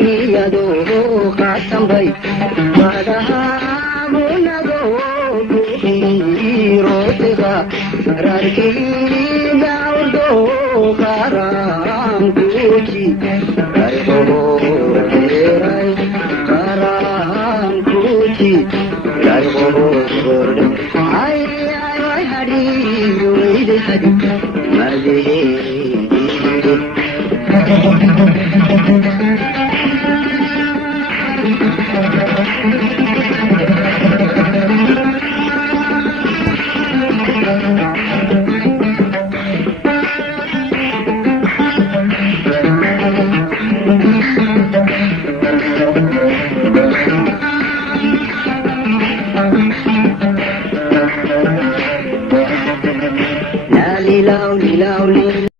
iyadoo qasanbay madahamunago kuhirotiga rarkii dawdo qarankuji rayhoray qarankuji rayhoray ay hari yide hari maze